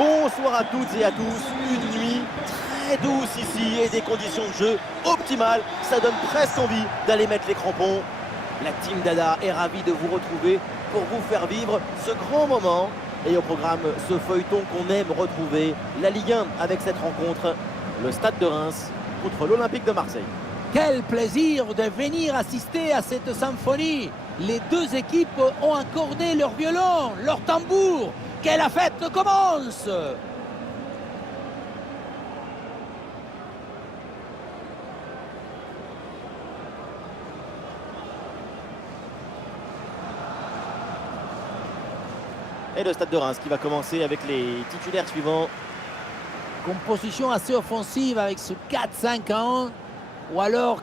Bonsoir à toutes et à tous, une nuit très douce ici et des conditions de jeu optimales. Ça donne presque envie d'aller mettre les crampons. La team Dada est ravie de vous retrouver pour vous faire vivre ce grand moment. Et au programme, ce feuilleton qu'on aime retrouver, la Ligue 1 avec cette rencontre, le Stade de Reims contre l'Olympique de Marseille. Quel plaisir de venir assister à cette symphonie. Les deux équipes ont accordé leur violon, leur tambour. Que la fête commence! Et le Stade de Reims qui va commencer avec les titulaires suivants. Composition assez offensive avec ce 4-5-1 ou alors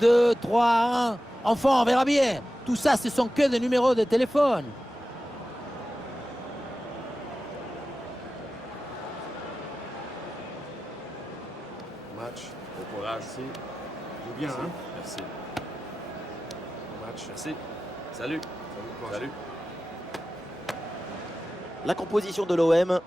4-2-3-1. Enfin, on verra bien. Tout ça, ce sont que des numéros de téléphone. Match, bon courage. Merci. Joue bien, hein? Merci. Bon match. Merci. Salut. Salut. La composition de l'OM,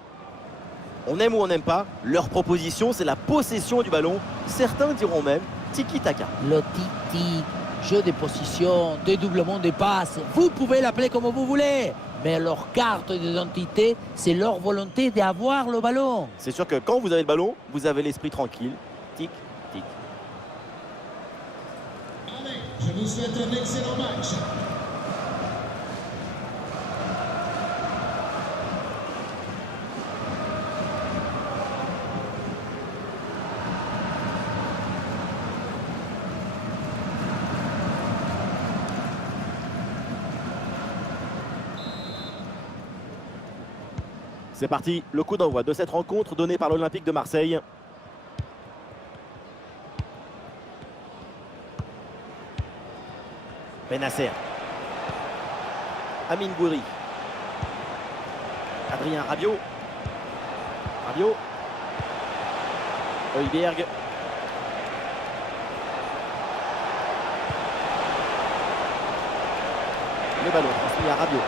on aime ou on n'aime pas, leur proposition c'est la possession du ballon. Certains diront même tiki-taka. Le tiki, jeu de position, dédoublement des passes, vous pouvez l'appeler comme vous voulez. Mais leur carte d'identité, c'est leur volonté d'avoir le ballon. C'est sûr que quand vous avez le ballon, vous avez l'esprit tranquille. Tic, tic. Allez, je vous souhaite un excellent match. C'est parti, le coup d'envoi de cette rencontre donnée par l'Olympique de Marseille. Benasser. Amine Gouiri. Adrien Rabiot. Rabiot. Højbjerg. Le ballon transmis à Rabiot.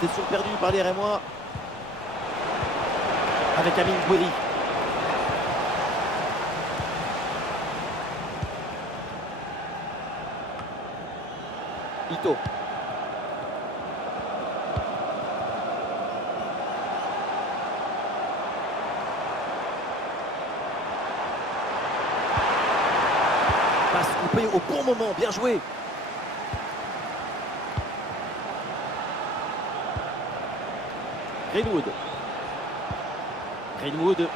C'est surperdu par les Rémois. Avec Amine Gouiri. Ito. Passe coupée au bon moment, bien joué. Greenwood. Greenwood.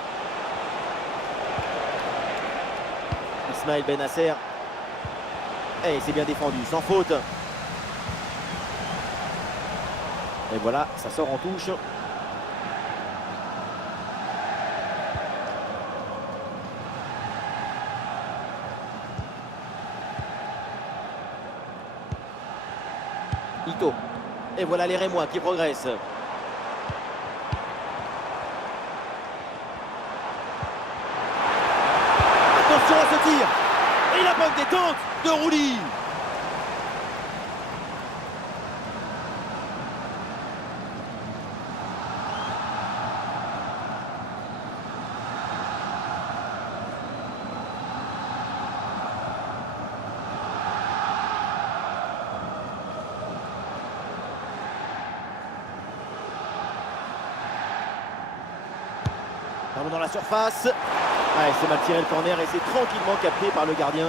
Ismaël Benasser. Et c'est bien défendu, sans faute. Et voilà, ça sort en touche. Ito. Et voilà les Rémois qui progressent. Attention à ce tir. Et la bonne détente de Rouli. Ballon dans la surface. Ouais, c'est mal tiré le corner et c'est tranquillement capté par le gardien.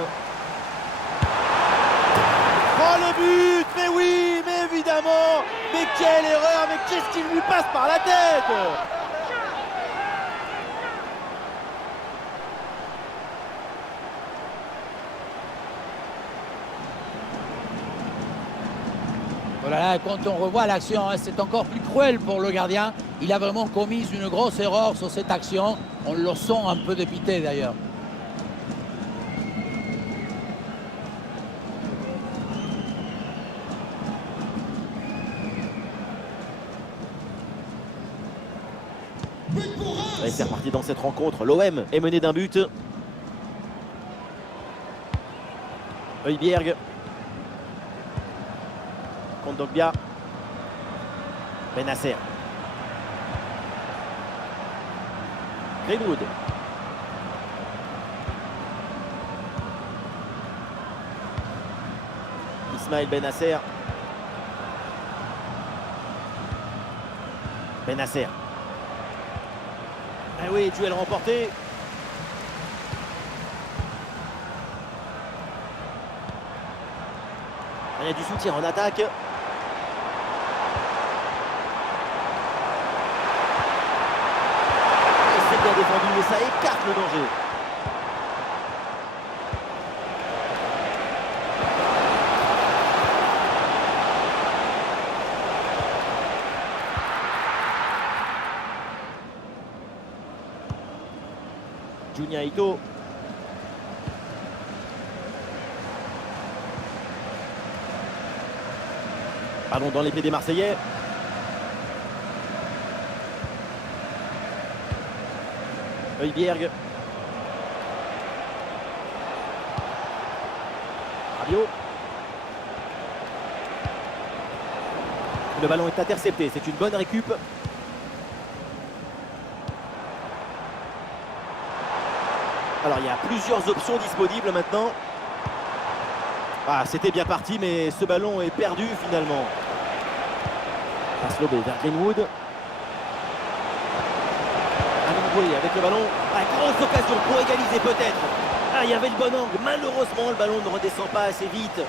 Oh le but! Mais oui, mais évidemment! Mais quelle erreur! Mais qu'est-ce qui lui passe par la tête? Oh là là, quand on revoit l'action, hein, c'est encore plus cruel pour le gardien. Il a vraiment commis une grosse erreur sur cette action. On le sent un peu dépité d'ailleurs. Et c'est reparti dans cette rencontre. L'OM est mené d'un but. Højbjerg. Kondogbia. Bennacer. Greenwood. Ismaël Bennacer. Bennacer. Ah oui, duel remporté. Il y a du soutien en attaque. Et c'est bien défendu, mais ça écarte le danger. Junya Ito. Ballon dans les pieds des Marseillais. Højbjerg. Rabiot. Le ballon est intercepté, c'est une bonne récup. Alors il y a plusieurs options disponibles maintenant. Ah, c'était bien parti, mais ce ballon est perdu finalement. Passe lobé vers Greenwood. Anangwe avec le ballon. Ah, grosse occasion pour égaliser peut-être. Ah, il y avait le bon angle. Malheureusement, le ballon ne redescend pas assez vite.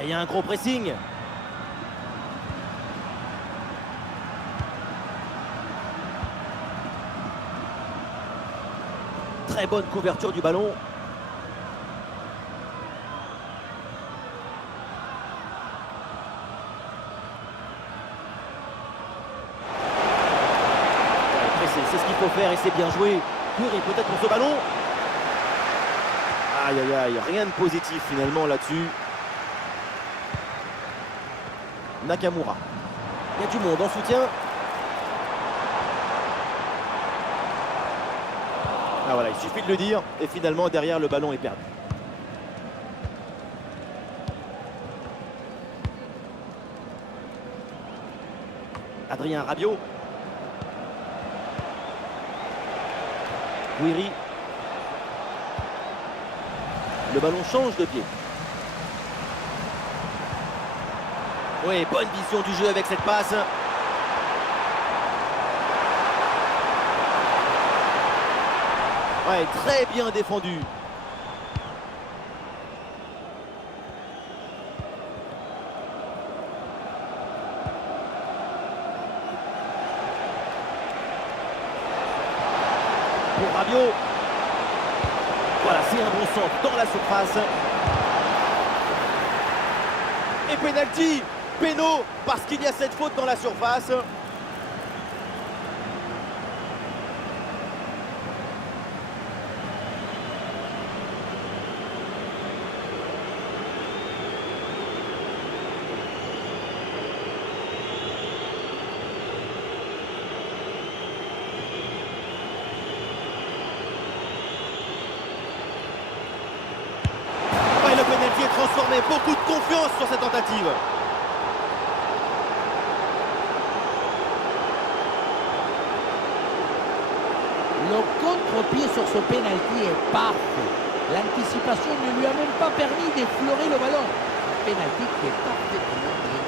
Il y a un gros pressing. Très bonne couverture du ballon. C'est ce qu'il faut faire et c'est bien joué. Courir peut-être pour ce ballon. Aïe aïe aïe, rien de positif finalement là-dessus. Nakamura. Il y a du monde en soutien. Ah voilà, il suffit de le dire. Et finalement, derrière, le ballon est perdu. Adrien Rabiot. Guiri. Le ballon change de pied. Oui, bonne vision du jeu avec cette passe. Ouais, très bien défendu. Pour Rabiot. Voilà, c'est un bon centre dans la surface. Et pénalty. Péno, parce qu'il y a cette faute dans la surface. Ouais, le pénalty est transformé. Beaucoup de confiance sur cette tentative. Le contre-pied sur ce pénalty est parfait. L'anticipation ne lui a même pas permis d'effleurer le ballon. Pénalty qui est parfaitement bien.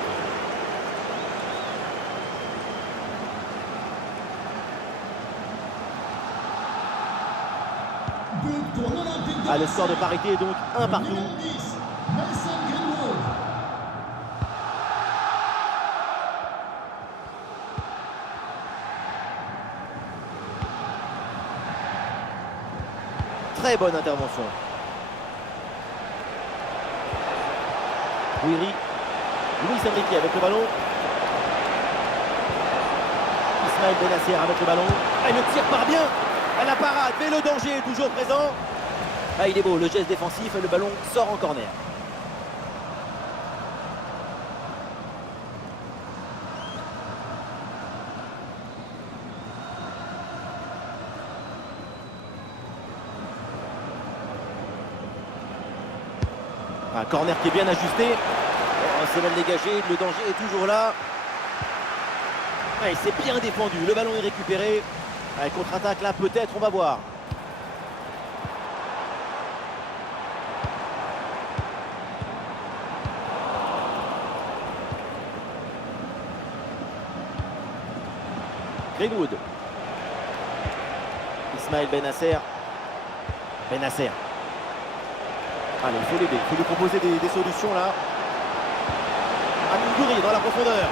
Ah, le score de parité est donc 1 partout. Très bonne intervention. Guiri. Luis Enrique avec le ballon. Ismaël Benasser avec le ballon. Et le tir part bien. À la parade, mais le danger est toujours présent. Ah, il est beau, le geste défensif et le ballon sort en corner. Un corner qui est bien ajusté. C'est mal dégagé, le danger est toujours là. Ouais, c'est bien défendu, le ballon est récupéré. Allez, contre-attaque là, peut-être, on va voir. Greenwood. Ismaël Benasser. Benasser. Allez, il faut l'aider, il faut lui proposer des solutions là. Amin Gouiri dans la profondeur.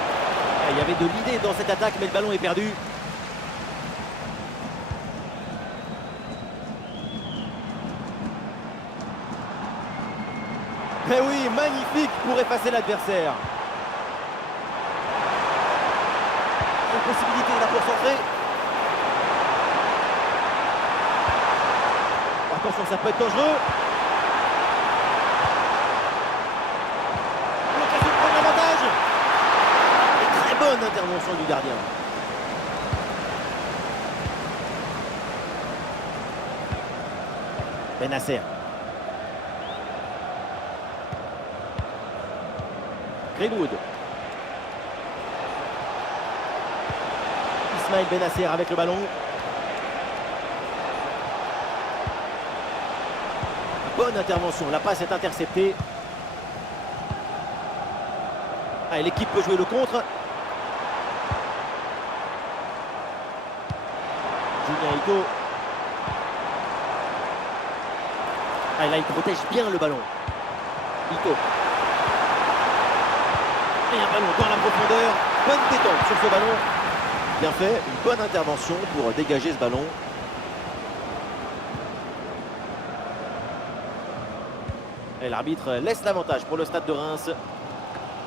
Il y avait de l'idée dans cette attaque, mais le ballon est perdu. Mais oui, magnifique pour effacer l'adversaire. Une possibilité là pour centrer. Attention, ça peut être dangereux. L'occasion de prendre l'avantage. Et très bonne intervention du gardien. Benasser. Greenwood. Ismaël Benasser avec le ballon. Bonne intervention, la passe est interceptée. Allez, l'équipe peut jouer le contre. Junya Ito. Allez, là, il protège bien le ballon. Ito. Et un ballon dans la profondeur. Bonne détente sur ce ballon. Bien fait, une bonne intervention pour dégager ce ballon. Et l'arbitre laisse l'avantage pour le stade de Reims.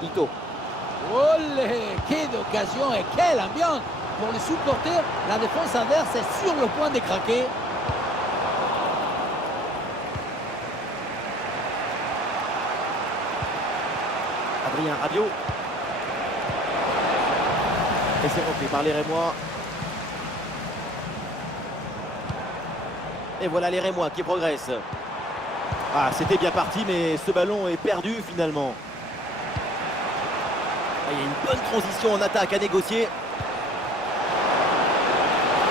Ito. Olé, quelle occasion et quelle ambiance pour les supporters. La défense adverse est sur le point de craquer. Adrien Rabiot. Et c'est repris par les Rémois. Et voilà les Rémois qui progressent. Ah, c'était bien parti, mais ce ballon est perdu finalement. Ah, il y a une bonne transition en attaque à négocier.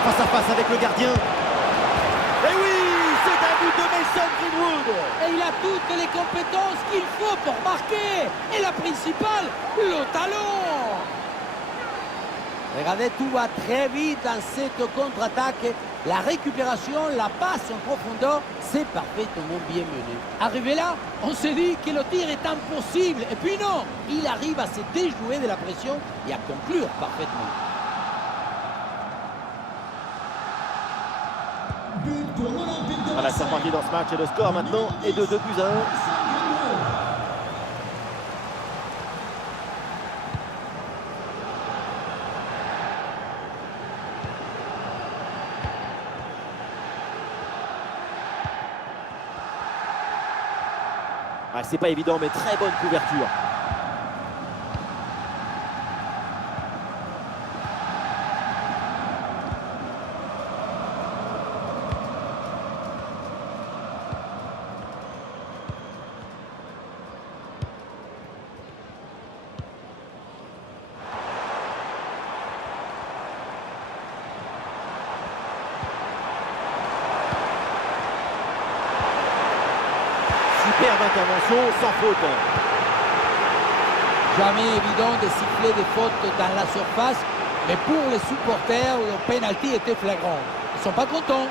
Face à face avec le gardien. Et oui, c'est un but de Mason Greenwood. Et il a toutes les compétences qu'il faut pour marquer. Et la principale, le talent. Regardez, tout va très vite dans cette contre-attaque. La récupération, la passe en profondeur, c'est parfaitement bien mené. Arrivé là, on s'est dit que le tir est impossible. Et puis non, il arrive à se déjouer de la pression et à conclure parfaitement. But pour l'Olympique de Voilà, c'est Marseille. reparti dans ce match et le score maintenant est de 2 buts à 1. Ah, c'est pas évident, mais très bonne couverture. Superbe intervention, sans faute. Jamais évident de siffler des fautes dans la surface. Mais pour les supporters, le pénalty était flagrant. Ils ne sont pas contents.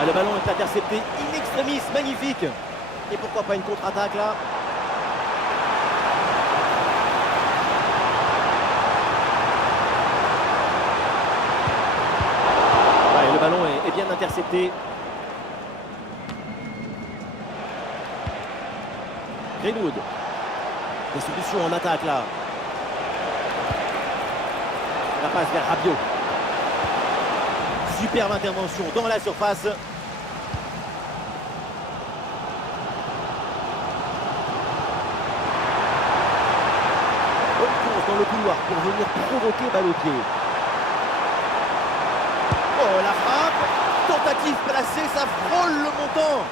Ah, le ballon est intercepté in extremis, magnifique. Et pourquoi pas une contre-attaque là? Ouais, le ballon est bien intercepté. Greenwood. Des solutions en attaque là. La passe vers Rabiot. Superbe intervention dans la surface. Bonne course dans le couloir pour venir provoquer balle au pied. Oh, la frappe. Tentative placée, ça frôle le montant.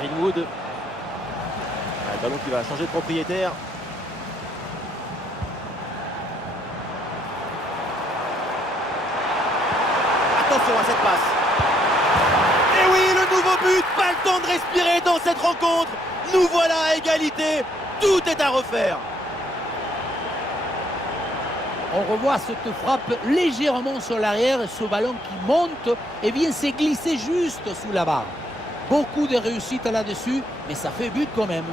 Greenwood. Le ballon qui va changer de propriétaire. Attention à cette passe. Et oui, le nouveau but. Pas le temps de respirer dans cette rencontre. Nous voilà à égalité. Tout est à refaire. On revoit cette frappe légèrement sur l'arrière et ce ballon qui monte et vient se glisser juste sous la barre. Beaucoup de réussite là-dessus, mais ça fait but quand même.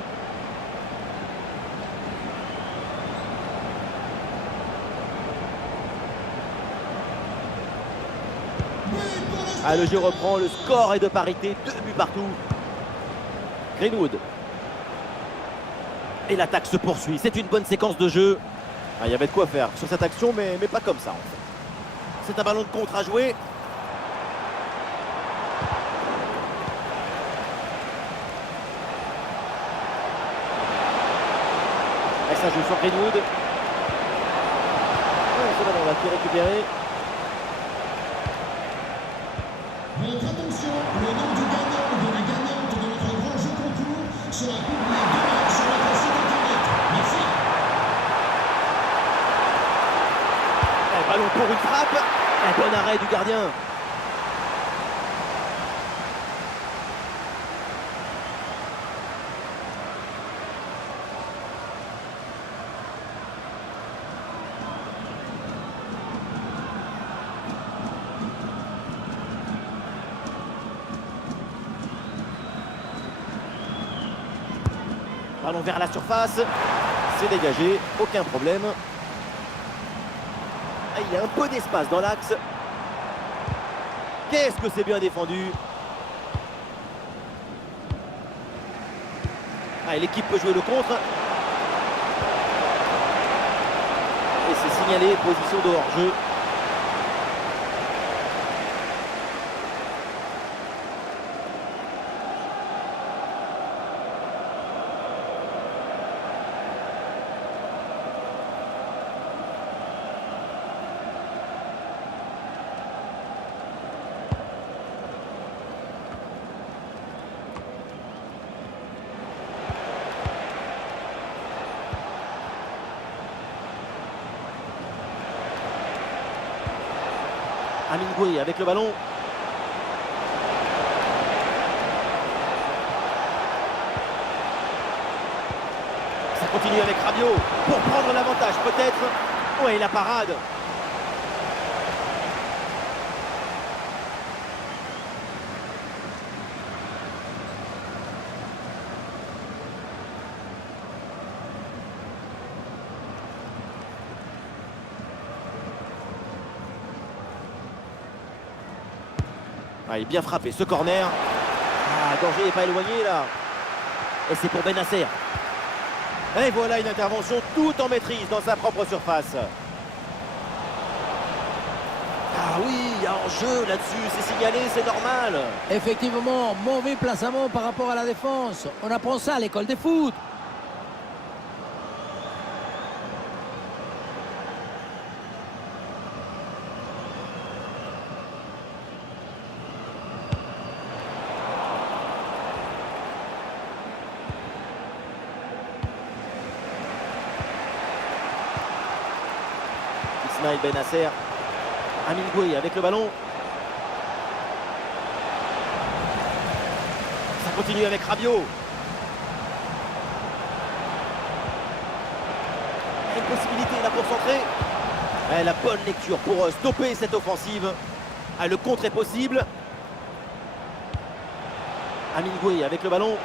Ah, le jeu reprend, le score est de parité, 2 buts partout. Greenwood. Et l'attaque se poursuit, c'est une bonne séquence de jeu. Ah, il y avait de quoi faire sur cette action, mais pas comme ça en fait. C'est un ballon de contre à jouer. Et ça joue sur Greenwood. Ce ballon va tout récupérer. Votre attention, le nom du gagnant ou de la gagnante de notre grand jeu concours sera publié demain sur notre site internet. Merci. Ballon pour une frappe. Un bon arrêt du gardien. Ballon vers la surface. C'est dégagé. Aucun problème. Il y a un peu d'espace dans l'axe. Qu'est-ce que c'est bien défendu. L'équipe peut jouer le contre. Et c'est signalé, position de hors-jeu. Amine Gouiri avec le ballon. Ça continue avec Rabiot pour prendre l'avantage peut-être. Oui, la parade. Il est bien frappé ce corner. Danger n'est pas éloigné là. Et c'est pour Benasser. Et voilà une intervention tout en maîtrise dans sa propre surface. Ah oui, il y a un jeu là-dessus, c'est signalé, c'est normal. Effectivement, mauvais placement par rapport à la défense. On apprend ça à l'école de foot. Ismaïl Benasser. Amine Gouiri avec le ballon. Ça continue avec Rabiot. possibilité là pour centrer. La bonne lecture pour stopper cette offensive. Le contre est possible. Amine Gouiri avec le ballon.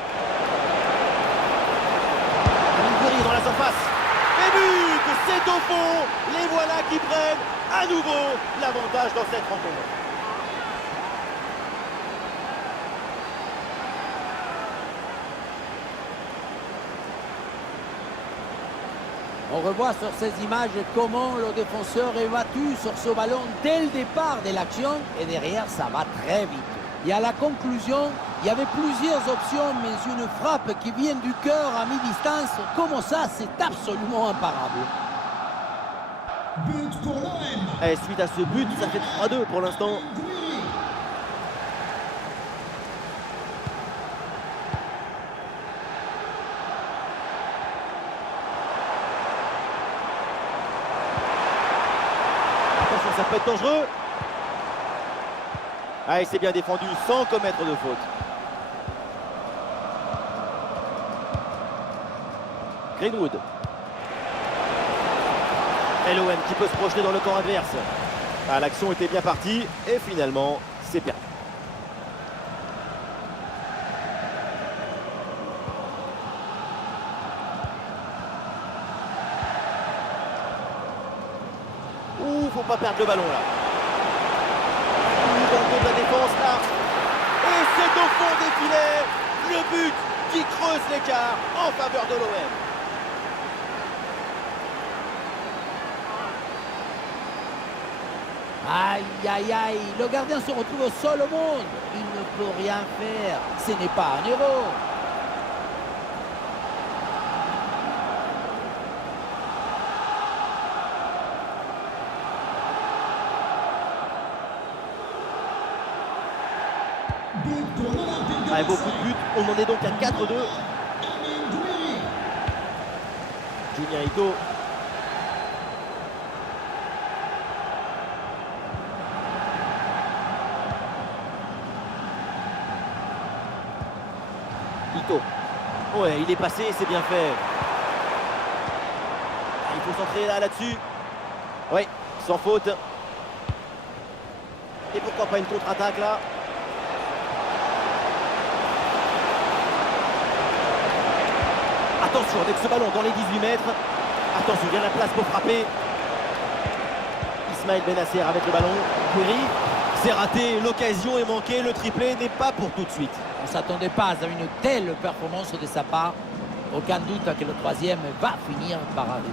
Amine Gouiri dans la surface. Et but, c'est au fond. Les voilà qui prennent à nouveau l'avantage dans cette rencontre. On revoit sur ces images comment le défenseur est battu sur ce ballon dès le départ de l'action et derrière ça va très vite. Et à la conclusion, il y avait plusieurs options, mais une frappe qui vient du cœur à mi-distance, comme ça, c'est absolument imparable. But pour l'OM. Et suite à ce but, ça fait 3-2 pour l'instant. Gouiri. Attention, ça peut être dangereux. Ah, il s'est bien défendu sans commettre de faute. Greenwood. Et l'OM qui peut se projeter dans le camp adverse. Ah, l'action était bien partie et finalement, c'est perdu. Ouh, faut pas perdre le ballon là. Dans le dos de la défense là. Et c'est au fond des filets. Le but qui creuse l'écart en faveur de l'OM. Aïe, aïe, aïe, le gardien se retrouve seul au monde. Il ne peut rien faire. Ce n'est pas un héros. But pour l'Olympique de Avec beaucoup Marseille. de buts, on en est donc à 4-2. Amine Gouiri. Julien Ito. Ito. Ouais, il est passé, c'est bien fait. Il faut centrer là-dessus. Oui, sans faute. Et pourquoi pas une contre-attaque là? Attention avec ce ballon dans les 18 mètres. Attention, il y a la place pour frapper. Ismaël Benasser avec le ballon. Gouiri, c'est raté, l'occasion est manquée, le triplé n'est pas pour tout de suite. On ne s'attendait pas à une telle performance de sa part. Aucun doute que le troisième va finir par arriver.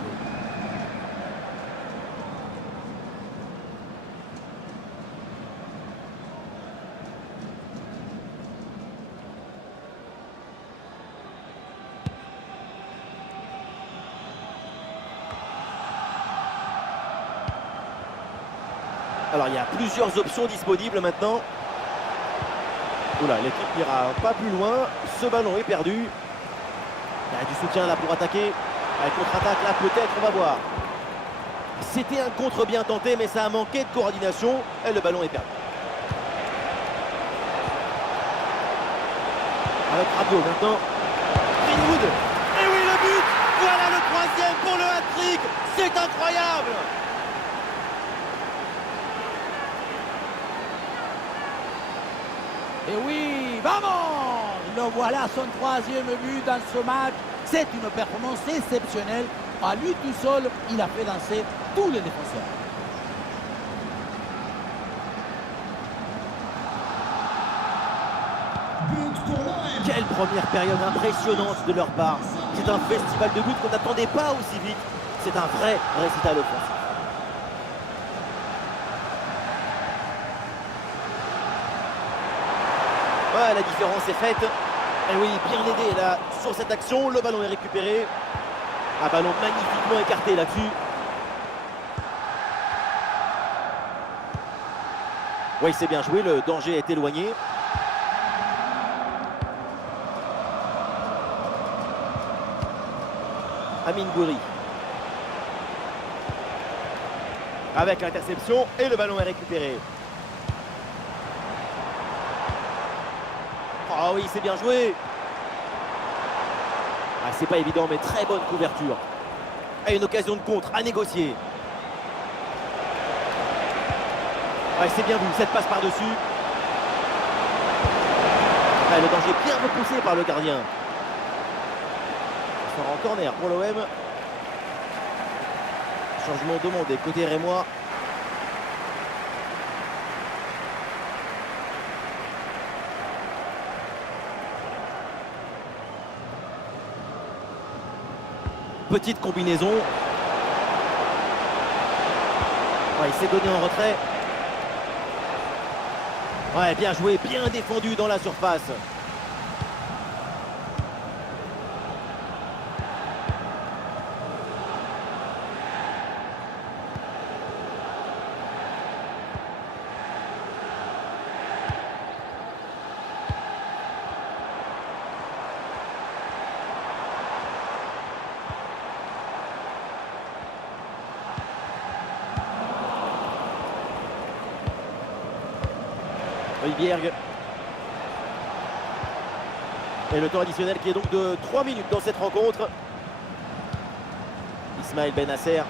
Alors il y a plusieurs options disponibles maintenant. Oula, l'équipe n'ira pas plus loin. Ce ballon est perdu. Il y a du soutien là pour attaquer. Avec contre-attaque là peut-être, on va voir. C'était un contre bien tenté mais ça a manqué de coordination et le ballon est perdu. Avec Rabiot maintenant. Greenwood. Et oui le but. Voilà le troisième pour le hat-trick. C'est incroyable. Et oui, vamos! Le voilà son troisième but dans ce match. C'est une performance exceptionnelle. À lui tout seul, il a fait danser tous les défenseurs. But pour l'OM. Quelle première période impressionnante de leur part. C'est un festival de buts qu'on n'attendait pas aussi vite. C'est un vrai récital offensif. Ouais, la différence est faite. Et oui, bien aidé là sur cette action. Le ballon est récupéré. Un ballon magnifiquement écarté là-dessus. Oui, c'est bien joué. Le danger est éloigné. Amine Gouiri. Avec l'interception et le ballon est récupéré. Ah oui, c'est bien joué. Ah, c'est pas évident, mais très bonne couverture. a une occasion de contre à négocier. Ouais, c'est bien vu, cette passe par-dessus. Ouais, le danger bien repoussé par le gardien. Ça sera en corner pour l'OM. Changement demandé côté rémois. Petite combinaison. Ouais, il s'est donné en retrait. Ouais, bien joué, bien défendu dans la surface. Højbjerg. Et le temps additionnel qui est donc de 3 minutes dans cette rencontre. Ismaël Benasser.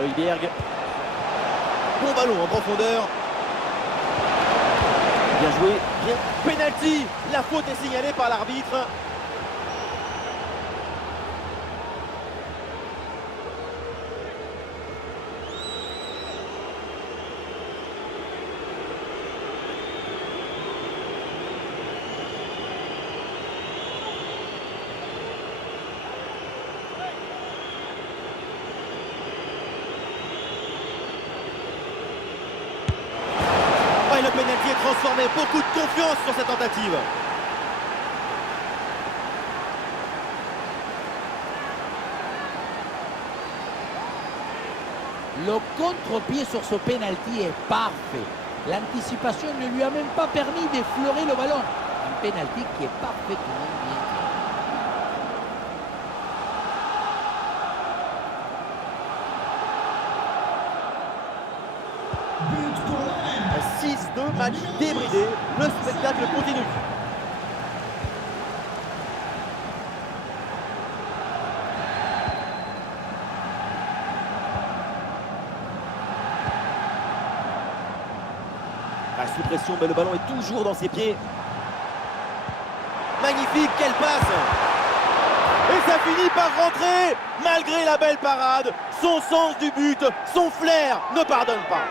Højbjerg. Bon ballon en profondeur. Bien joué, bien. Penalty. La faute est signalée par l'arbitre. Le pénalty est transformé, beaucoup de confiance sur cette tentative. Le contre-pied sur ce pénalty est parfait. L'anticipation ne lui a même pas permis d'effleurer le ballon. Un pénalty qui est parfaitement bien tiré. 6-2, match débridé, le spectacle continue. Sous pression, mais le ballon est toujours dans ses pieds. Magnifique, quelle passe! Et ça finit par rentrer, malgré la belle parade. Son sens du but, son flair ne pardonne pas.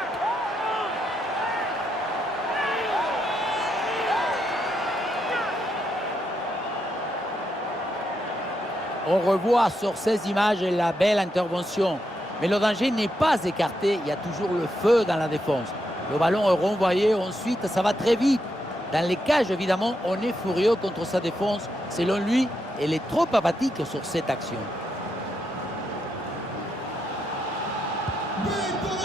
On revoit sur ces images la belle intervention. Mais le danger n'est pas écarté, il y a toujours le feu dans la défense. Le ballon est renvoyé, ensuite ça va très vite. Dans les cages, évidemment, on est furieux contre sa défense. Selon lui, elle est trop apathique sur cette action.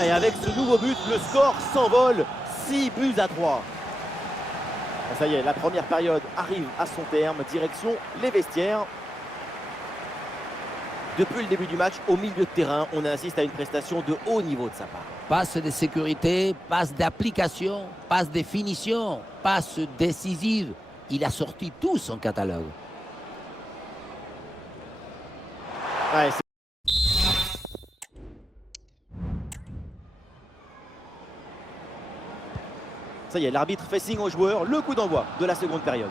Et avec ce nouveau but, le score s'envole. 6-3. Ça y est, la première période arrive à son terme. Direction les vestiaires. Depuis le début du match, au milieu de terrain, on assiste à une prestation de haut niveau de sa part. Passe de sécurité, passe d'application, passe de finition, passe décisive. Il a sorti tout son catalogue. Ouais, ça y est, l'arbitre fait signe aux joueurs. Le coup d'envoi de la seconde période.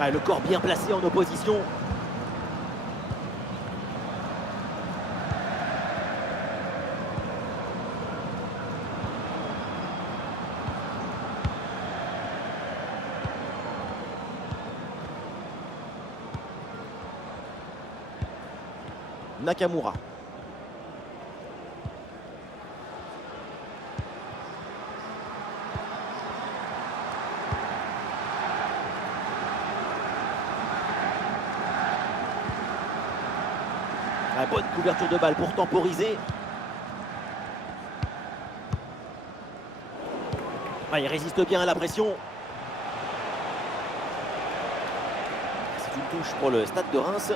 Ah, le corps bien placé en opposition. Nakamura. La bonne couverture de balle pour temporiser. Ah, il résiste bien à la pression. C'est une touche pour le Stade de Reims.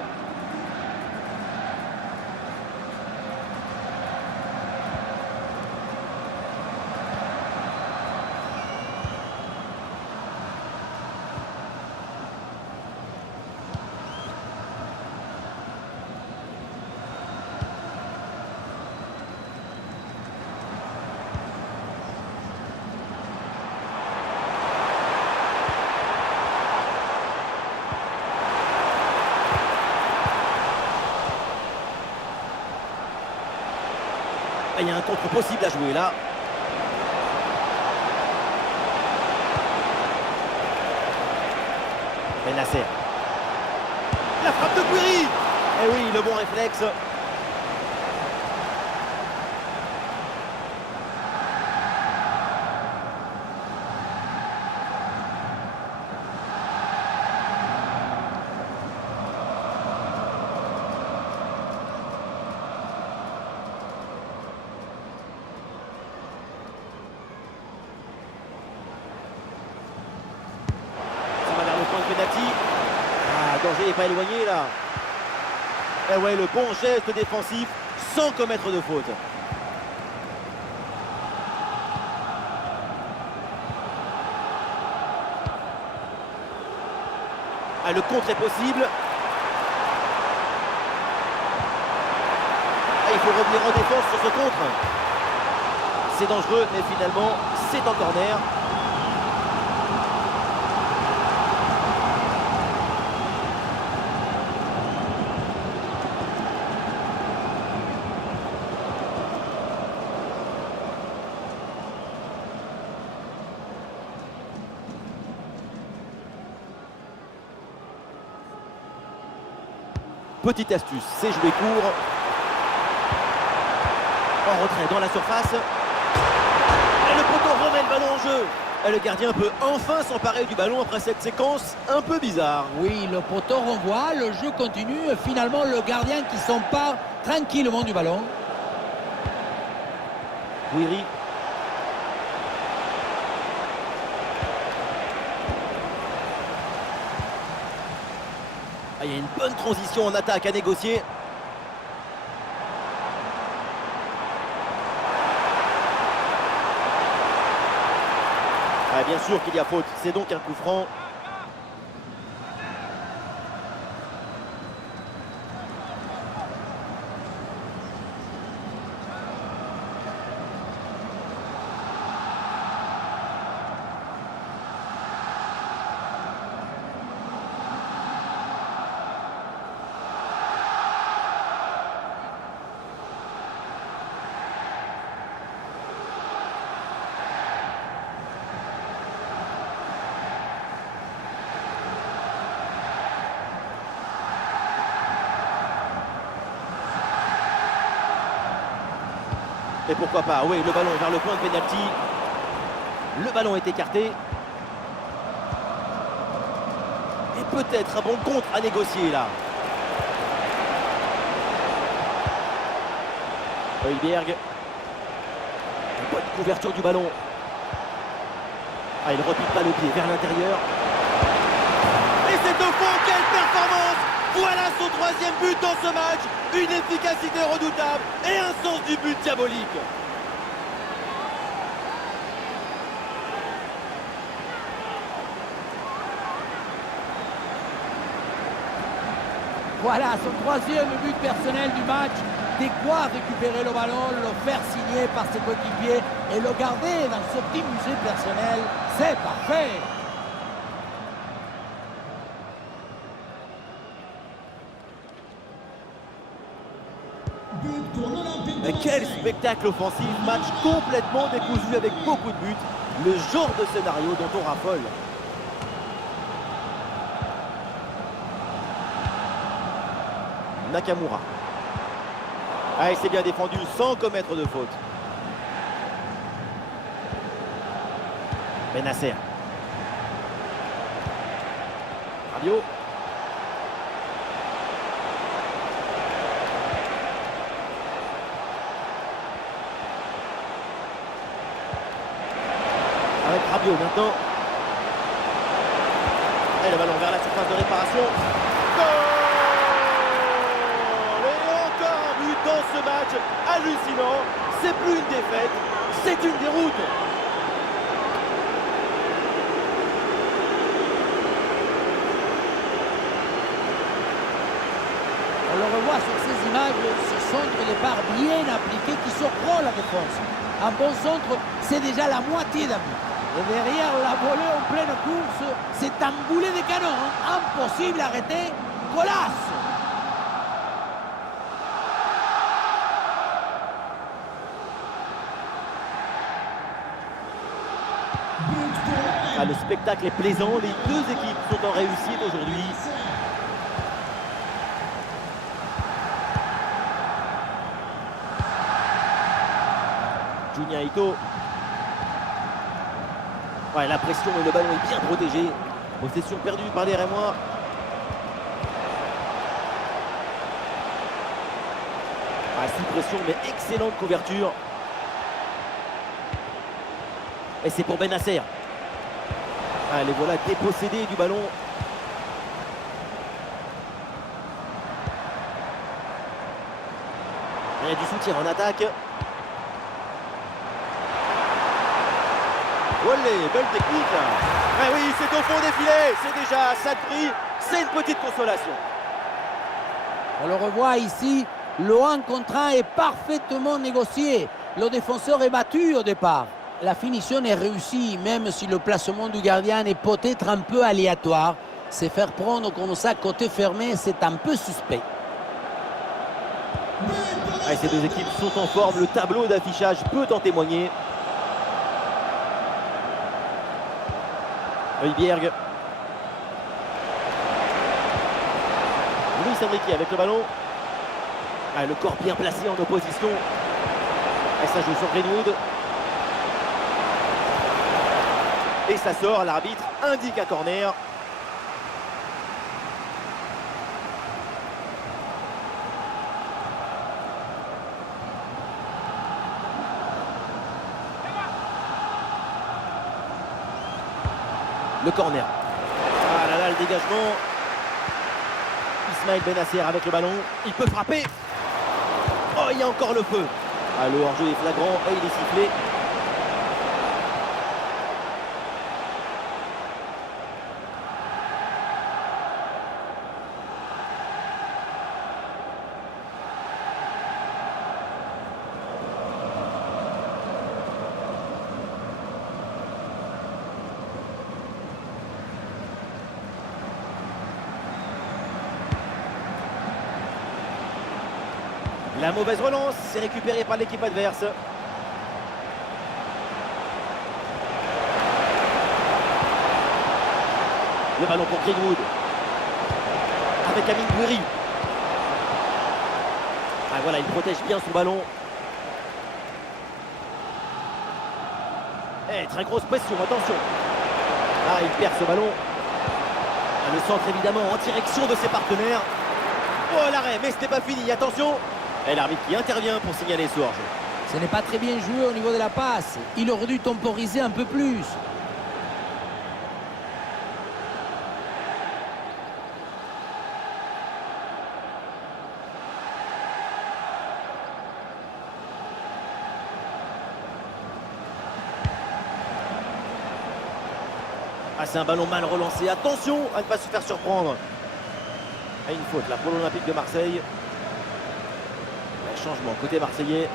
il y a un contre possible à jouer là. Benasser. La frappe de Guiri. Eh oui, le bon réflexe. Penalty. Ah, danger n'est pas éloigné là. Et ouais, le bon geste défensif sans commettre de faute. Ah, le contre est possible. Ah, il faut revenir en défense sur ce contre. C'est dangereux, mais finalement, c'est en corner. Petite astuce, c'est jouer court. En retrait dans la surface. Et le poteau remet le ballon en jeu. Et le gardien peut enfin s'emparer du ballon après cette séquence un peu bizarre. Oui, le poteau renvoie, le jeu continue. Et finalement, le gardien qui s'empare tranquillement du ballon. Guiri. Ah, il y a une bonne transition en attaque à négocier. Ah, bien sûr qu'il y a faute, c'est donc un coup franc. Et pourquoi pas, oui, le ballon vers le point de pénalty. Le ballon est écarté. Et peut-être un bon contre à négocier là. Højbjerg. Bonne couverture du ballon. Ah, il ne repique pas le pied vers l'intérieur. Et c'est au fond, quelle performance! Voilà son troisième but dans ce match. Une efficacité redoutable et un sens du but diabolique. Voilà son troisième but personnel du match. De quoi récupérer le ballon, le faire signer par ses coéquipiers et le garder dans ce petit musée personnel. C'est parfait. But pour l'Olympique de Mais quel Marseille. spectacle offensif, match complètement décousu avec beaucoup de buts. Le genre de scénario dont on raffole. Nakamura. Ah, il s'est bien défendu sans commettre de faute. Benasser. Rabiot. Avec Rabiot maintenant. Et le ballon vers la surface de réparation. Goal! Et encore un but dans ce match hallucinant. C'est plus une défaite, c'est une déroute. On le revoit sur ces images, ce centre de départ bien appliqué qui surprend la défense. Un bon centre, c'est déjà la moitié d'un but. Et derrière la volée en pleine course, c'est un boulet de canon. Impossible à arrêter. Golasse! Ah, le spectacle est plaisant, les deux équipes sont en réussite aujourd'hui. Junya Ito. Ouais, la pression et le ballon est bien protégé. Possession perdue par les Rémois. Ah, sous pression, mais excellente couverture. Et c'est pour Benasser. Ah, les voilà dépossédés du ballon. Il y a du soutien en attaque. Olé, belle technique. Ah oui, c'est au fond des filets. C'est déjà ça de prix. C'est une petite consolation. On le revoit ici, le 1 contre 1 est parfaitement négocié. Le défenseur est battu au départ. La finition est réussie, même si le placement du gardien est peut-être un peu aléatoire. Se faire prendre comme ça côté fermé, c'est un peu suspect. Ah, ces deux équipes sont en forme. Le tableau d'affichage peut en témoigner. Højbjerg. Luis Enrique avec le ballon. Ah, le corps bien placé en opposition. Et ça joue sur Greenwood. Et ça sort, l'arbitre indique un corner. Le corner. Ah là là, le dégagement. Ismaël Benasser avec le ballon. Il peut frapper. Oh, il y a encore le feu. Ah, le hors-jeu est flagrant et il est sifflé. La mauvaise relance, c'est récupéré par l'équipe adverse. Le ballon pour Greenwood. Avec Amine Gouiri. Ah voilà, il protège bien son ballon. Eh, très grosse pression, attention. Ah, il perd ce ballon. Ah, le centre évidemment en direction de ses partenaires. Oh, l'arrêt, mais ce n'est pas fini, attention. Et l'arbitre qui intervient pour signaler ce hors-jeu. Ce n'est pas très bien joué au niveau de la passe. Il aurait dû temporiser un peu plus. Ah, c'est un ballon mal relancé. Attention à ne pas se faire surprendre. Ah, une faute là pour l'Olympique de Marseille. Changement côté marseillais.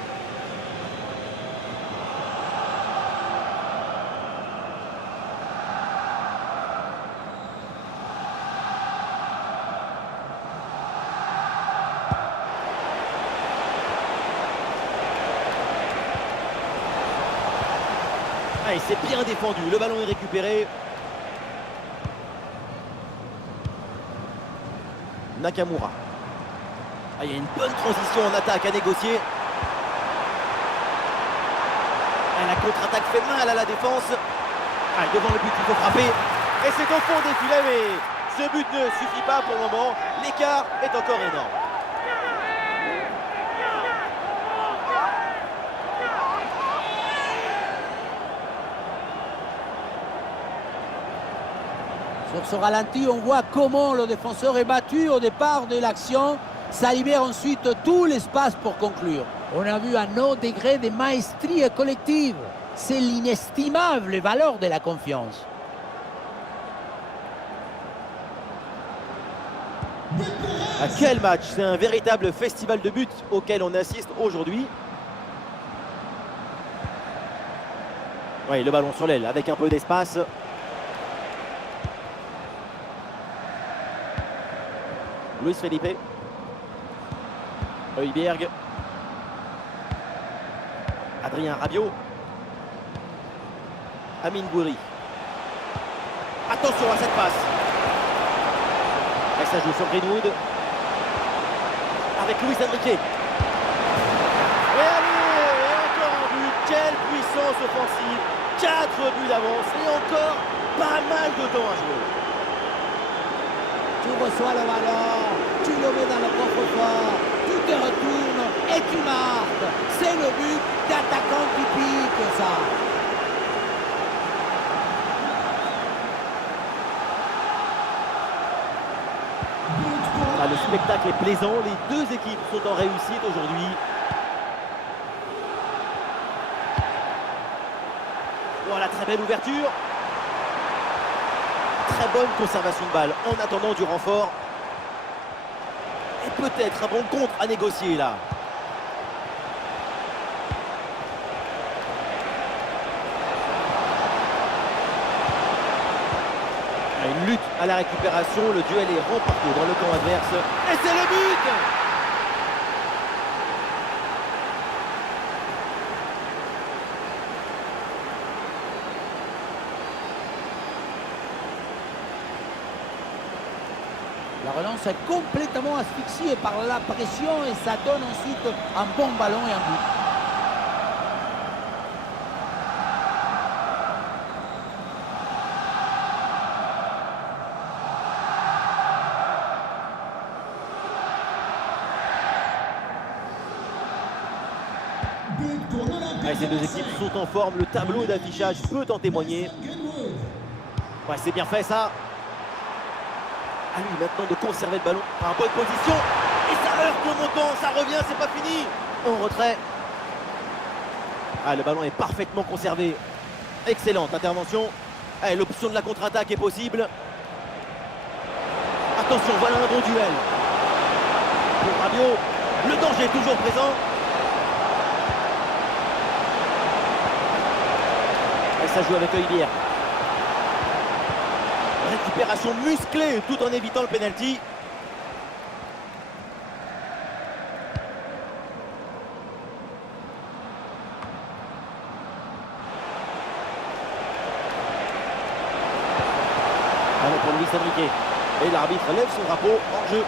Ah, il s'est bien défendu. Le ballon est récupéré. Nakamura. Ah, il y a une bonne transition en attaque à négocier. Ah, la contre-attaque fait mal à la défense. Ah, devant le but, il faut frapper. Et c'est au fond des filets, mais ce but ne suffit pas pour le moment. L'écart est encore énorme. Sur ce ralenti, on voit comment le défenseur est battu au départ de l'action. Ça libère ensuite tout l'espace pour conclure. On a vu un haut degré de maestrie collective. C'est l'inestimable valeur de la confiance. À quel match! C'est un véritable festival de buts auquel on assiste aujourd'hui. Oui, le ballon sur l'aile avec un peu d'espace. Luis Felipe. Højbjerg. Adrien Rabiot. Amine Gouiri. Attention à cette passe. Et ça joue sur Greenwood. Avec Luis Enrique. Et allez, et encore un but. Quelle puissance offensive. 4 buts d'avance et encore pas mal de temps à jouer. Tu reçois le ballon, tu le mets dans le coffre-fort, tu te retournes et tu marques. C'est le but d'attaquant typique, ça. Ah, le spectacle est plaisant, les deux équipes sont en réussite aujourd'hui. Voilà, très belle ouverture. Très bonne conservation de balle en attendant du renfort. Et peut-être un bon contre à négocier là. Une lutte à la récupération, le duel est remporté dans le camp adverse. Et c'est le but! La relance est complètement asphyxiée par la pression et ça donne ensuite un bon ballon et un but. But pour l'Olympique. Ouais, ces deux équipes sont en forme, le tableau d'affichage peut en témoigner. Greenwood. Ouais, c'est bien fait ça. À lui maintenant de conserver le ballon en bonne position. Et ça heurte le montant, ça revient, c'est pas fini. En retrait. Ah, le ballon est parfaitement conservé. Excellente intervention. Ah, l'option de la contre-attaque est possible. Attention, voilà un bon duel. Pour Rabiot, le danger est toujours présent. Et ça joue avec Olivier. Récupération musclée tout en évitant le penalty. Allez pour Luis Enrique. Et l'arbitre lève son drapeau en jeu.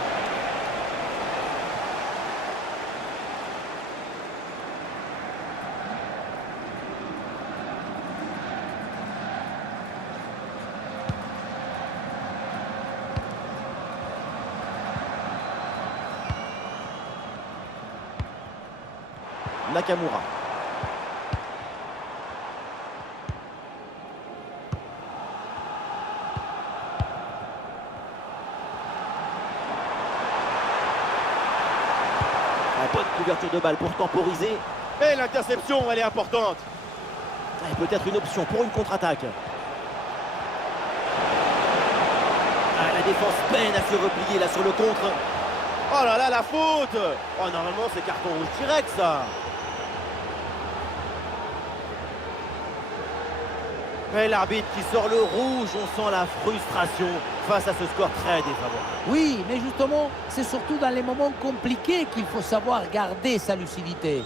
Nakamura. La bonne couverture de balle pour temporiser. Et l'interception, elle est importante. Et peut-être une option pour une contre-attaque. Ah, la défense peine à se replier là sur le contre. Oh là là, la faute! Oh, normalement, c'est carton rouge direct, ça. Et l'arbitre qui sort le rouge, on sent la frustration face à ce score très défavorable. Oui, mais justement, c'est surtout dans les moments compliqués qu'il faut savoir garder sa lucidité.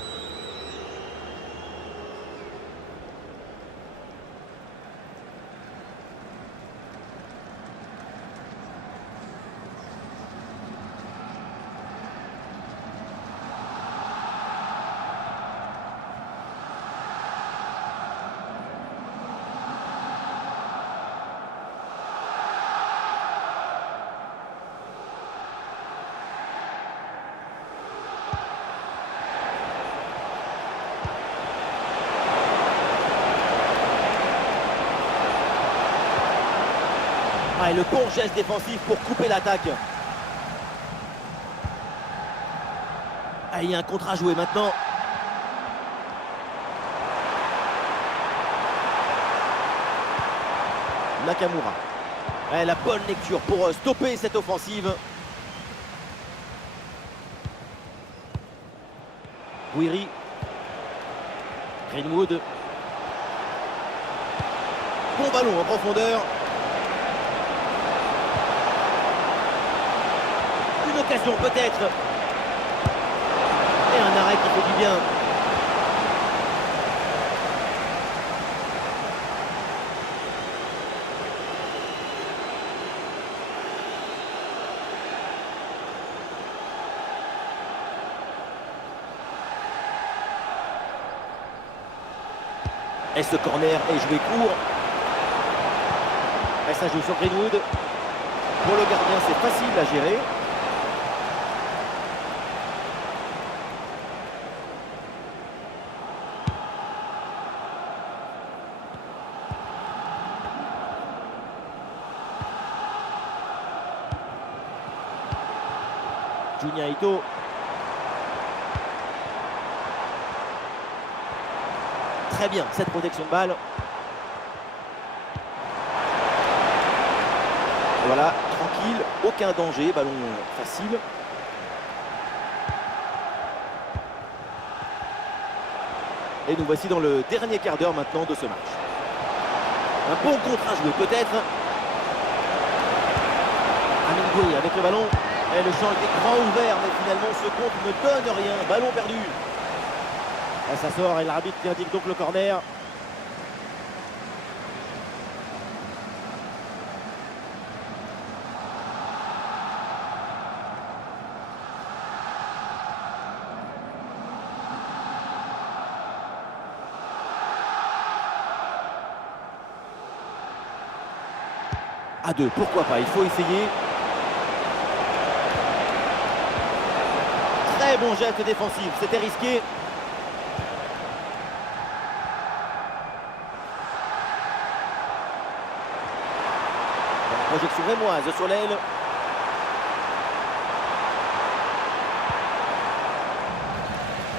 Ah, et le bon geste défensif pour couper l'attaque. Ah, il y a un contre à jouer maintenant. Nakamura. Ah, la bonne lecture pour stopper cette offensive. Gouiri. Greenwood. Bon ballon en profondeur. Une occasion peut-être. Et un arrêt qui fait du bien. Et ce corner est joué court. Et ça joue sur Greenwood. Pour le gardien, c'est facile à gérer. Junya Ito. Très bien, cette protection de balle. Voilà, tranquille, aucun danger, ballon facile. Et nous voici dans le dernier quart d'heure maintenant de ce match. Un bon contre à jouer peut-être. Amine Gouiri avec le ballon. Et le champ était grand ouvert, mais finalement ce contre ne donne rien. Ballon perdu. Et ça sort et l'arbitre qui indique donc le corner. À 2, pourquoi pas, il faut essayer. Très bon geste défensif, c'était risqué. La projection rémoise sur l'aile.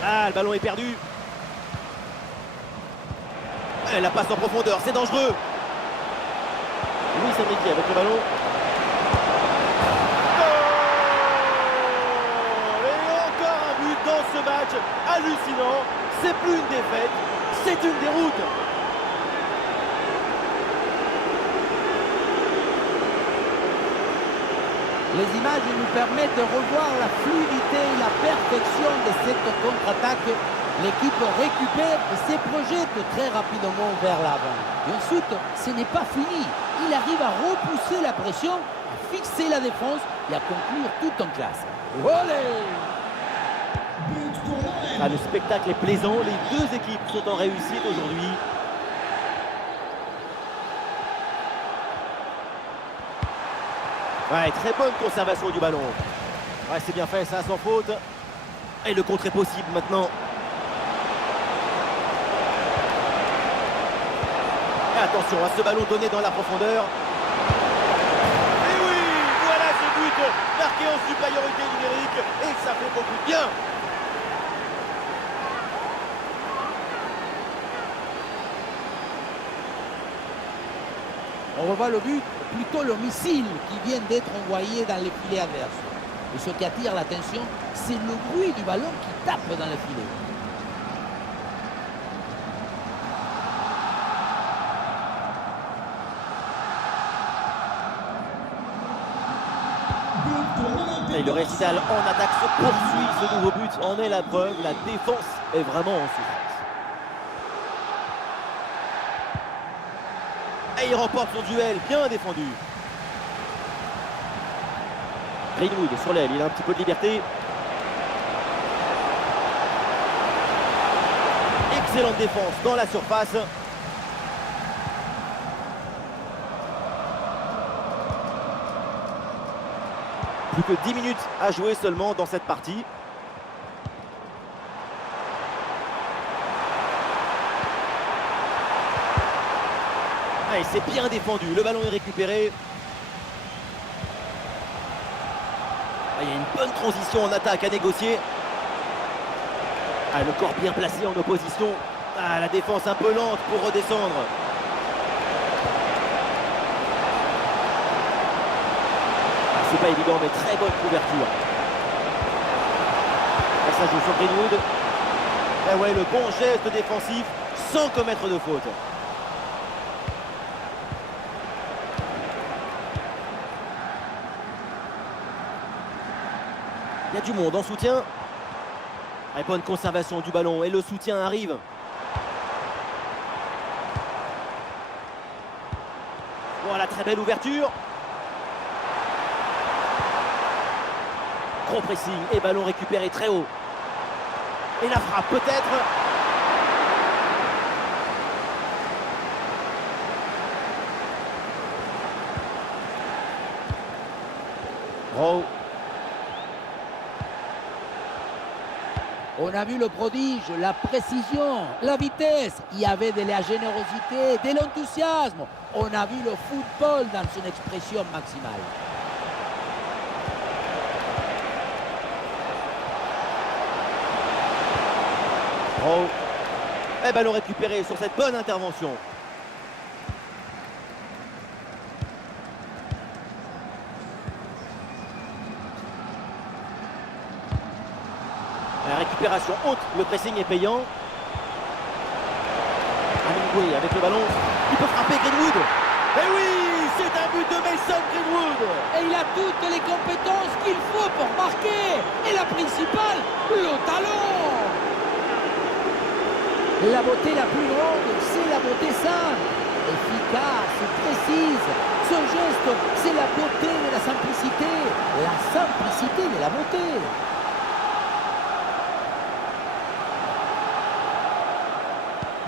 Ah, le ballon est perdu. Et la passe en profondeur, c'est dangereux. Luis Enrique avec le ballon. Dans ce match hallucinant, c'est plus une défaite, c'est une déroute. Les images nous permettent de revoir la fluidité et la perfection de cette contre-attaque. L'équipe récupère et se projette très rapidement vers l'avant. Et ensuite, ce n'est pas fini. Il arrive à repousser la pression, à fixer la défense et à conclure tout en classe. Olé! Ah, le spectacle est plaisant, les deux équipes sont en réussite aujourd'hui. Ouais, très bonne conservation du ballon. Ouais, c'est bien fait, ça sans faute. Et le contre est possible maintenant. Et attention à ce ballon donné dans la profondeur. Et oui, voilà ce but marqué en supériorité numérique. Et ça fait beaucoup de bien. On revoit le but, plutôt le missile qui vient d'être envoyé dans les filets adverses. Et ce qui attire l'attention, c'est le bruit du ballon qui tape dans les filets. But Et le récital en attaque se poursuit. Ce nouveau but en est la preuve. La défense est vraiment en souffrance. Et il remporte son duel, bien défendu. Greenwood sur l'aile, il a un petit peu de liberté. Excellente défense dans la surface. Plus que 10 minutes à jouer seulement dans cette partie. Et c'est bien défendu, le ballon est récupéré. Il y a une bonne transition en attaque à négocier. Le corps bien placé en opposition. La défense un peu lente pour redescendre. C'est pas évident, mais très bonne couverture. Et ça joue sur Greenwood. Et ouais, le bon geste défensif sans commettre de faute. Il y a du monde en soutien. Et bonne conservation du ballon et le soutien arrive. Voilà, très belle ouverture. Gros pressing et ballon récupéré très haut. Et la frappe peut-être. Rowe. On a vu le prodige, la précision, la vitesse. Il y avait de la générosité, de l'enthousiasme. On a vu le football dans son expression maximale. Rowe. Et ballon récupéré sur cette bonne intervention. La récupération haute, le pressing est payant. Hemingway avec le ballon, il peut frapper Greenwood. Et oui, c'est un but de Mason Greenwood. Et il a toutes les compétences qu'il faut pour marquer. Et la principale, le talent. La beauté la plus grande, c'est la beauté simple. Efficace, précise. Son geste, c'est la beauté de la simplicité. La simplicité de la beauté.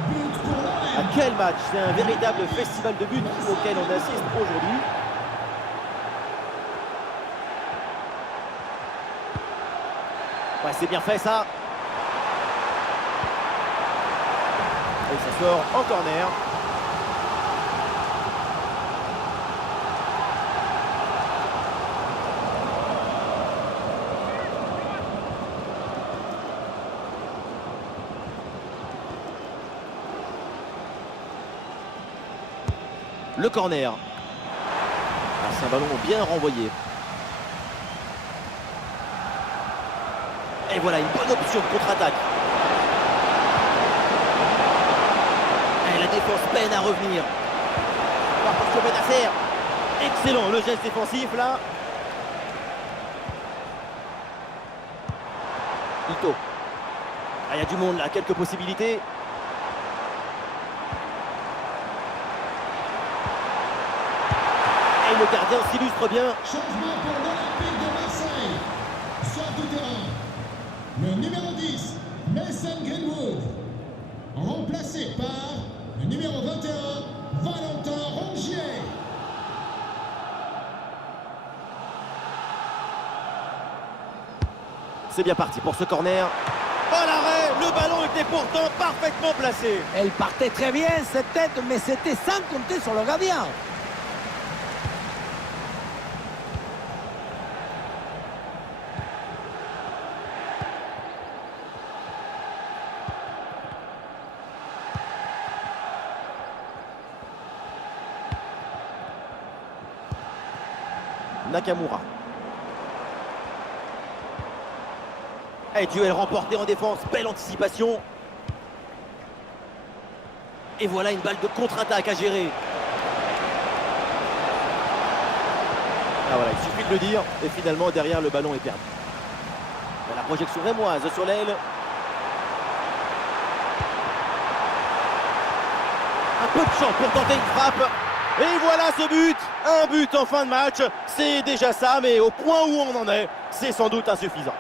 But pour l'OM. Quel match! C'est un véritable festival de buts auquel on assiste aujourd'hui. Ouais, c'est bien fait ça. Et ça sort en corner. Le corner. Ah, c'est un ballon bien renvoyé. Et voilà une bonne option de contre-attaque. Et la défense peine à revenir. Attention Benacer. Excellent le geste défensif là. Ito. Ah, il y a du monde là, quelques possibilités. Et le gardien s'illustre bien. Changement pour l'Olympique de Marseille. Sort du terrain. Le numéro 10, Mason Greenwood. Remplacé par le numéro 21, Valentin Rongier. C'est bien parti pour ce corner. Oh l'arrêt, le ballon était pourtant parfaitement placé. Elle partait très bien cette tête, mais c'était sans compter sur le gardien. Nakamura. Et duel remporté en défense, belle anticipation. Et voilà une balle de contre-attaque à gérer. Ah voilà, il suffit de le dire. Et finalement, derrière, le ballon est perdu. La projection rémoise sur l'aile. Un peu de chance pour tenter une frappe. Et voilà ce but. Un but en fin de match. C'est déjà ça, mais au point où on en est, c'est sans doute insuffisant.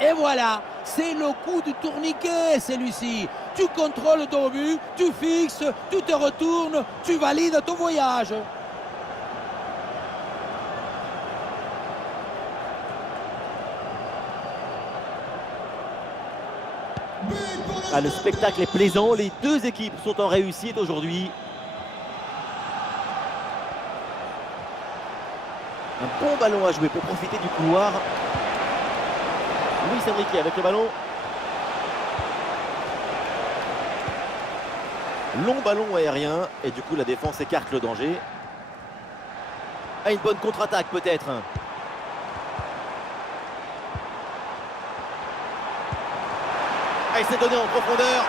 Et voilà, c'est le coup du tourniquet, celui-ci. Tu contrôles ton but, tu fixes, tu te retournes, tu valides ton voyage. But pour Ah, le spectacle est plaisant. Les deux équipes sont en réussite aujourd'hui. Un bon ballon à jouer pour profiter du couloir. Luis Enrique avec le ballon. Long ballon aérien. Et du coup, la défense écarte le danger. Ah, une bonne contre-attaque peut-être. Ah, il s'est donné en profondeur.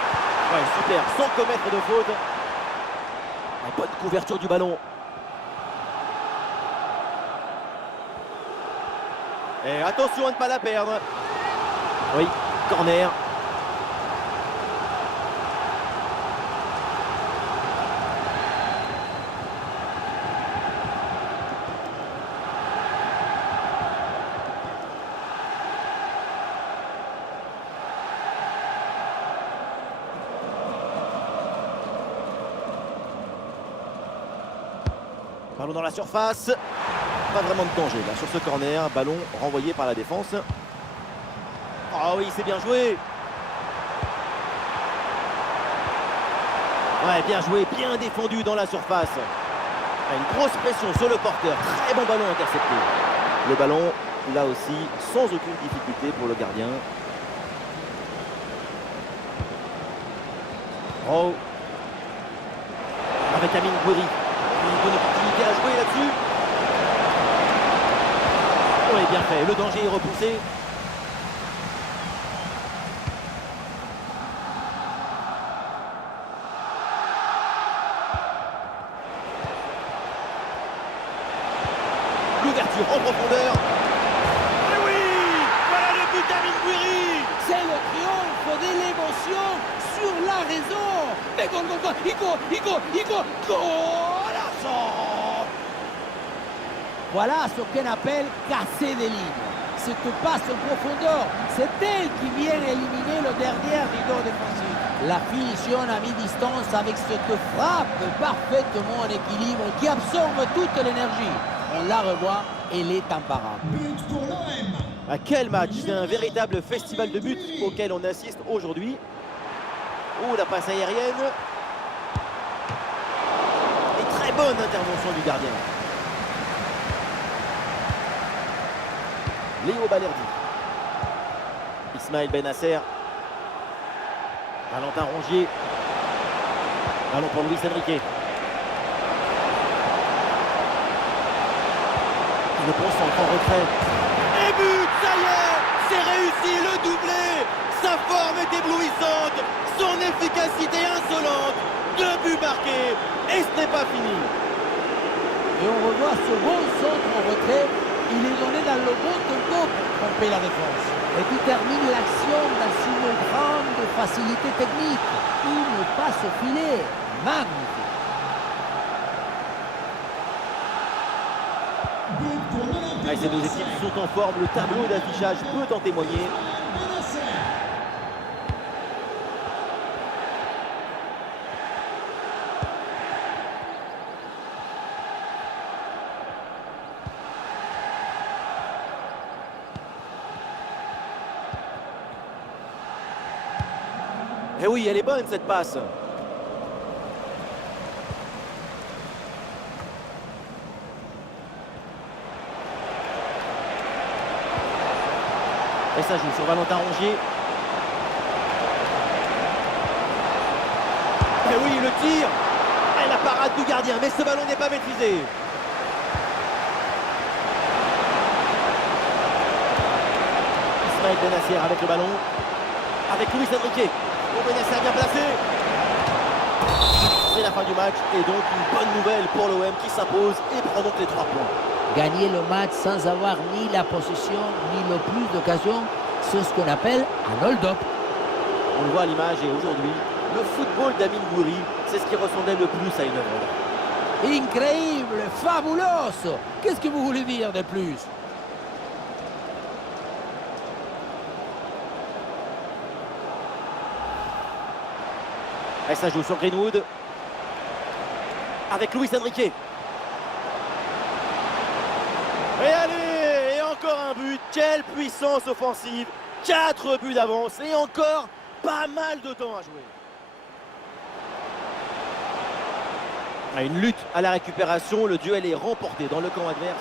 Ouais, super, sans commettre de faute. Ah, bonne couverture du ballon. Et attention à ne pas la perdre. Oui, corner. Ballon dans la surface. Pas vraiment de danger là sur ce corner. Ballon renvoyé par la défense. Ah oui, c'est bien joué. Ouais, bien joué, bien défendu dans la surface. Une grosse pression sur le porteur. Très bon ballon intercepté. Le ballon, là aussi, sans aucune difficulté pour le gardien. Oh. Avec Amine Gouiri. Une bonne opportunité à jouer là-dessus. Oui, bien fait. Le danger est repoussé. L'ouverture en profondeur. Et oui, voilà le but d'Amine Gouiri. C'est le triomphe de l'émotion sur la raison. Mais gol, golazo! Voilà ce qu'on appelle casser des lignes. Cette passe en profondeur, c'est elle qui vient éliminer le dernier rideau défensif. La finition à mi-distance avec cette frappe parfaitement en équilibre qui absorbe toute l'énergie. On la revoit, elle est imparable. But pour l'OM. À quel match! C'est un véritable festival de buts auquel on assiste aujourd'hui. Oh, la passe aérienne. Et très bonne intervention du gardien. Léo Balerdi. Ismaël Benasser. Valentin Rongier. Ballon pour Luis Enrique. Le bon centre en retrait. Et but, ça y est, c'est réussi, le doublé. Sa forme est éblouissante, son efficacité insolente. 2 buts marqués, et ce n'est pas fini. Et on revoit ce bon centre en retrait. Il est donné dans le bon tempo pour tromper la défense. Et qui termine l'action dans une grande facilité technique. Une passe au filet. Magnifique. But pour l'Olympique Allez, ces deux de équipes Marseille. sont en forme, le tableau d'affichage peut en témoigner. Benasser. Et oui, elle est bonne cette passe. Et ça joue sur Valentin Rongier. Et oui, le tir. Et la parade du gardien, mais ce ballon n'est pas maîtrisé. Ismaël Benasser avec le ballon. Avec Luis Enrique. Oh, Benasser bien placé. C'est la fin du match et donc une bonne nouvelle pour l'OM qui s'impose et prend donc les 3 points. Gagner le match sans avoir ni la possession ni le plus d'occasions, c'est ce qu'on appelle un hold-up. On le voit à l'image et aujourd'hui, le football d'Amine Gouiri, c'est ce qui ressemblait le plus à une œuvre. Incroyable, fabuloso. Qu'est-ce que vous voulez dire de plus? Et ça joue sur Greenwood. Avec Luis Enrique. Et allez, et encore un but. Quelle puissance offensive. 4 buts d'avance et encore pas mal de temps à jouer. Une lutte à la récupération. Le duel est remporté dans le camp adverse.